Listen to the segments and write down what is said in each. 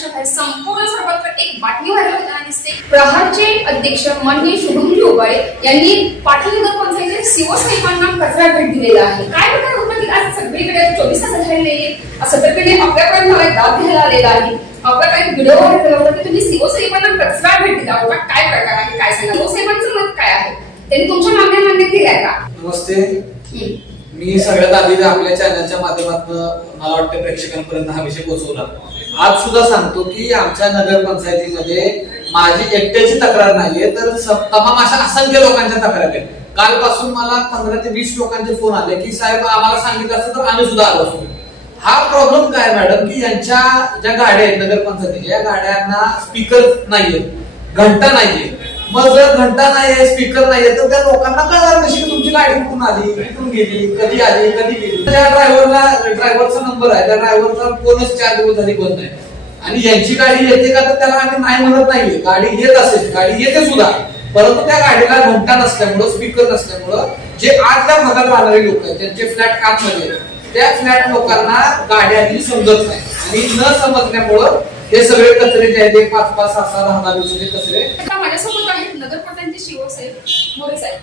कार्यालयाच्या बाहेर संपूर्ण सर्वत्र एक बातमी व्हायरल होताना दिसते. प्रहारचे अध्यक्ष माननीय शुभमजी उबाळे यांनी पाटील नगर पंचायतीत सीओ साहेबांना कचरा भेट दिलेला आहे. काय प्रकार होतं की आज सगळीकडे चोवीस तास झालेले सगळीकडे आपल्याकडे दाब घ्यायला आलेला आहे. आपला काही व्हिडिओ व्हायरल केला होता की तुम्ही साहेबांना कचरा भेट दिला होता. काय प्रकार आहे? काय सांगा? साहेबांचं मत काय आहे? त्यांनी तुमच्या मागण्या मान्य केल्या का? नमस्ते. मी सगळ्यात आधी आपल्या चॅनलच्या माध्यमातून मला वाटतं प्रेक्षकांपर्यंत हा विषय पोहोचवला. आज सुद्धा सांगतो की आमच्या नगरपंचायतीमध्ये माझी एकट्याची तक्रार नाहीये तर तमाम अशा असंख्य लोकांच्या तक्रार आहेत. कालपासून मला पंधरा ते वीस लोकांचे फोन आले की साहेब आम्हाला सांगितलं असतं तर आम्ही सुद्धा आलो असतो. हा प्रॉब्लेम काय मॅडम की यांच्या ज्या गाड्या आहेत नगरपंचायतीच्या या गाड्यांना स्पीकर नाहीये घंटा नाहीये मग जर घंटा नाहीये स्पीकर नाहीये तर त्या लोकांना कळणार कशी की तुमची गाडी कुठून आली कुठून गेली कधी आली कधी गेली. त्या ड्रायव्हरला ड्रायव्हरचा नंबर आहे. त्या ड्रायव्हरचा फोनच चार दिवस झाली बंद आहे. आणि यांची गाडी येते का तर त्याला आम्ही नाही म्हणत नाहीये. गाडी येत असेल गाडी येते सुद्धा. परंतु त्या गाडीला घंटा नसल्यामुळं स्पीकर नसल्यामुळं जे आतल्या भागात राहणारे लोक आहेत त्यांचे फ्लॅट आतमध्ये त्या फ्लॅट लोकांना गाड्या समजत नाही. आणि न समजण्यामुळं हे सगळे कचरे जे आहेत पाच पाच सहा सहा दहा दहा दिवसाचे कचरे आता नगरपंचायतचे शिव साहेब मोरे साहेब.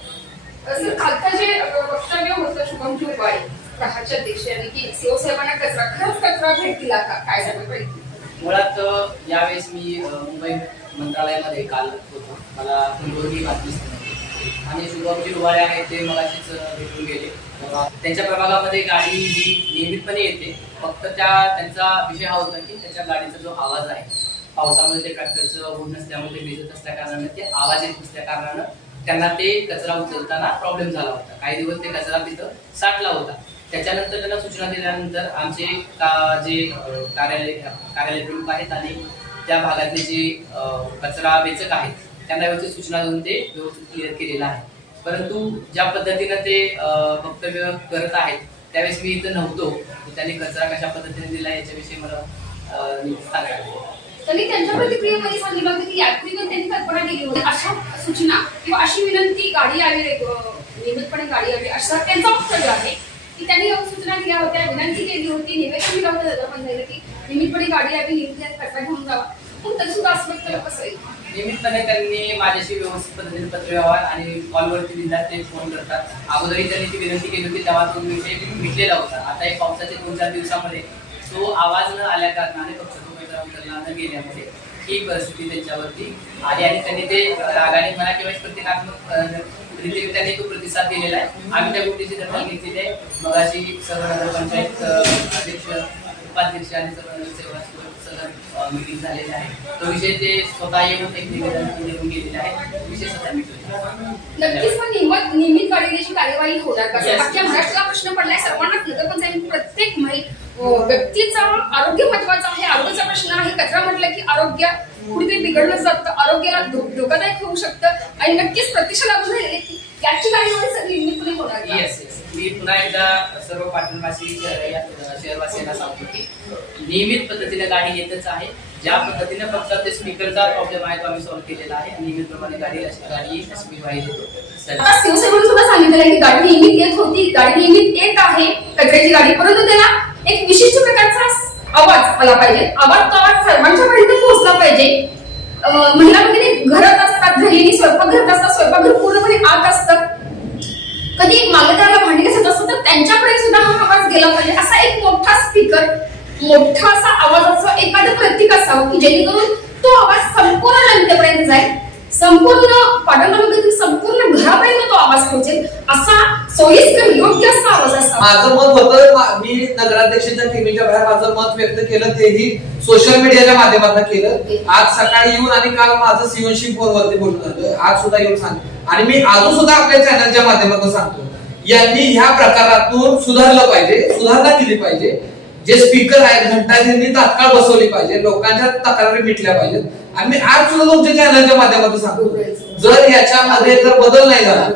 सर कालचं जे वक्तव्य होतं शुभम उबाळे प्रहारचे अध्यक्ष यांनी की शिवसाहेबांना कचरा खरंच कचरा भेट दिला का काय झालं पाहिजे मुळात यावेळेस मी अ, मुंबई मंत्रालयामध्ये काल होतो. मला दोन्ही बातमी समजली. आणि शुभमजी डोवाळे आहेत ते मला अ, भेटून गेले. तेव्हा त्यांच्या प्रभागामध्ये गाडी ही नियमितपणे येते. फक्त त्या त्यांचा विषय हा होता की त्याच्या गाडीचा जो आवाज आहे पावसामध्ये ते ट्रॅक्टरचं होत नसल्यामुळे ते भिजत असल्या कारणाने ते आवाज येत नसल्या कारणानं त्यांना ते कचरा उचलताना प्रॉब्लेम झाला होता. काही दिवस ते कचरा तिथं साठला होता. त्याच्यानंतर त्यांना सूचना दिल्यानंतर आमचे का- जे कार्यालय कार्यालय प्रमुख आहेत आणि त्या भागातले जे कचरा वेचक आहेत त्यांना व्यवस्थित सूचना देऊन ते व्यवस्थित क्लिअर केलेलं आहे. परंतु ज्या पद्धतीनं ते वक्तव्य करत आहेत त्यावेळेस मी इथं नव्हतो. त्यांनी कचरा कशा पद्धतीने दिला याच्याविषयी मला सांगायला त्यांनी त्यांच्या प्रतिक्रियेमध्ये सांगितलं होतं की यात्रीवर त्यांनी कल्पना केली होती. अशा सूचना किंवा अशी विनंती गाडी यावी नियमितपणे गाडी यावी असं त्यांचा वक्तव्य आहे की त्यांनी सूचना केल्या होत्या विनंती केली होती निवेदन दिलं होतं झालं की नियमितपणे गाडी यावी नियमित कल्पना घेऊन जावा. पण तरी सुद्धा असं वक्तव्य कसं आहे निमित्ताने त्यांनी माझ्याशी व्यवस्थित पद्धतीने पत्रव्यवहार आणि कॉलवरती बिंदास ते फोन करतात. अगोदरही त्यांनी ती विनंती केली होती तेव्हा तो विषय भेटलेला होता. आता एक पावसाच्या दोन चार दिवसामध्ये तो आवाज न आल्या कारणाने फक्त न गेल्यामुळे ही परिस्थिती त्यांच्यावरती आली आणि त्यांनी ते रागाने म्हणा किंवा प्रतिकात्मक रीतीने त्यांनी तो प्रतिसाद दिलेला आहे. आम्ही त्या गोष्टीची दखल घेतलेली आहे. मगाशी सर्व अध्यक्ष उपाध्यक्ष आणि सर्व मीटिंग झालेलं आहे. तो विषय ते स्वतः येऊन एक निवेदन लिहून गेलेले आहे. विषय मिटवला नक्कीच पण नियमित नियमित कार्यवाही होणार का. अख्ख्या महाराष्ट्राला प्रश्न पडलाय. सर्वांनाच नगरपंचायत प्रत्येक माहि- अं, व्यक्तीचं आरोग्य महत्वाचं आहे आरोग्याचा प्रश्न आहे. कचरा म्हटलं की आरोग्य कुठेतरी बिघडलं जातं आरोग्याला धोकादायक होऊ शकतं. आणि नक्कीच प्रत्यक्ष लागू झालेली की याची कार्यवाही सगळी होणार का? येस येस मी पुन्हा एकदा सर्व पाटणवासी शहरवासियांना सांगतो की नियमित पद्धतीने गाडी येतच आहे. ज्या पद्धतीने फक्त ते स्पीकरचा प्रॉब्लेम आहे तो आम्ही सॉल्व्ह केलेला आहे. आणि नियमितप्रमाणे गाडी गाडी देतो. आता धन्यवाद. शिवसेनेने सुद्धा सांगितलेलं आहे की गाडी नेहमीच येत होती गाडी नेहमीच येत आहे कचऱ्याची गाडी. परंतु त्याला एक विशिष्ट प्रकारचा आवाज आला पाहिजे. आवाज तो आवाज सर्वांच्या पर्यंत पोहोचला पाहिजे. महिला वगैरे घरात असतात घरी स्वयंपाक घरात असतात स्वयंपाकघर पूर्णपणे आत असतं. कधी मालकाला त्याला भांडी घासत असतं तर त्यांच्याकडे सुद्धा हा आवाज गेला पाहिजे. असा एक मोठा स्पीकर मोठा असा आवाज आवाजाचं एखादं प्रतीक असावं की जेणेकरून तो आवाज संपूर्ण जनतेपर्यंत जाईल. संपूर्ण पाटण तालुक्यातील संपूर्ण घरापर्यंत तो आवाज पोहोचेल. असा सोयीस्कर योग्य असा आवाज असतो माझं मत होतं मी नगराध्यक्षांच्या टीमच्या बाहेर माझं मत व्यक्त केलं तेही सोशल मीडियाच्या माध्यमातून केलं. आज सकाळी येऊन आणि काल माझं सीवनशी फोनवरती बोलणं झालं. आज सुद्धा येऊन सांग आणि मी अजून सुद्धा आपल्या चॅनलच्या माध्यमातून सांगतो यांनी ह्या प्रकारातून सुधारलं पाहिजे सुधारणा केली पाहिजे. जे स्पीकर आहेत घंटा त्यांनी तात्काळ बसवली पाहिजे लोकांच्या तक्रारी मिटल्या पाहिजेत. आणि मी आज सुद्धा तुमच्या चॅनलच्या माध्यमातून सांगतो जर याच्यामध्ये जर बदल नाही झाला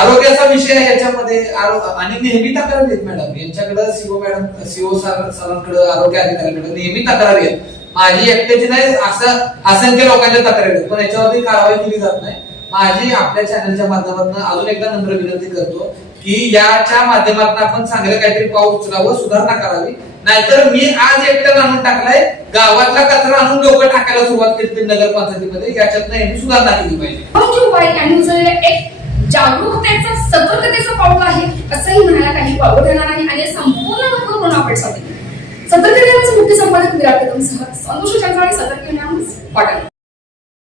आरोग्याचा विषय याच्यामध्ये आणि नेहमी तक्रार आहेत मॅडम. यांच्याकडे सीओ मॅडम सीओ सरांकडे आरोग्य अधिकाऱ्यांकडे नेहमी तक्रार आहेत. माझी एकट्याची नाही असं असंख्य लोकांच्या तक्रारी आहेत. पण याच्यावरती कारवाई केली जात नाही. माझी आपल्या चॅनलच्या माध्यमातून अजून एकदा नम्र विनंती करतो की याच्या माध्यमातून आपण चांगलं काहीतरी पाऊल उचलावं सुधारणा करावी. नाहीतर मी आज एकट्यानं आणून टाकलाय गावातला कचरा आणून लोक टाकायला सुरुवात केली नगर पंचायतीमध्ये नाही यांनी सुधारणा केली पाहिजे. एक जागरूकतेचं सतर्कतेचं पाऊल आहे असंही म्हणायला काही वावग देणार नाही आणि हे संपूर्ण वर्ग पूर्ण आपण साधले सतर्कतेचं मुख्य संपादक विराट कदम सह संतोष चंद्र आणि सतर्क पाटील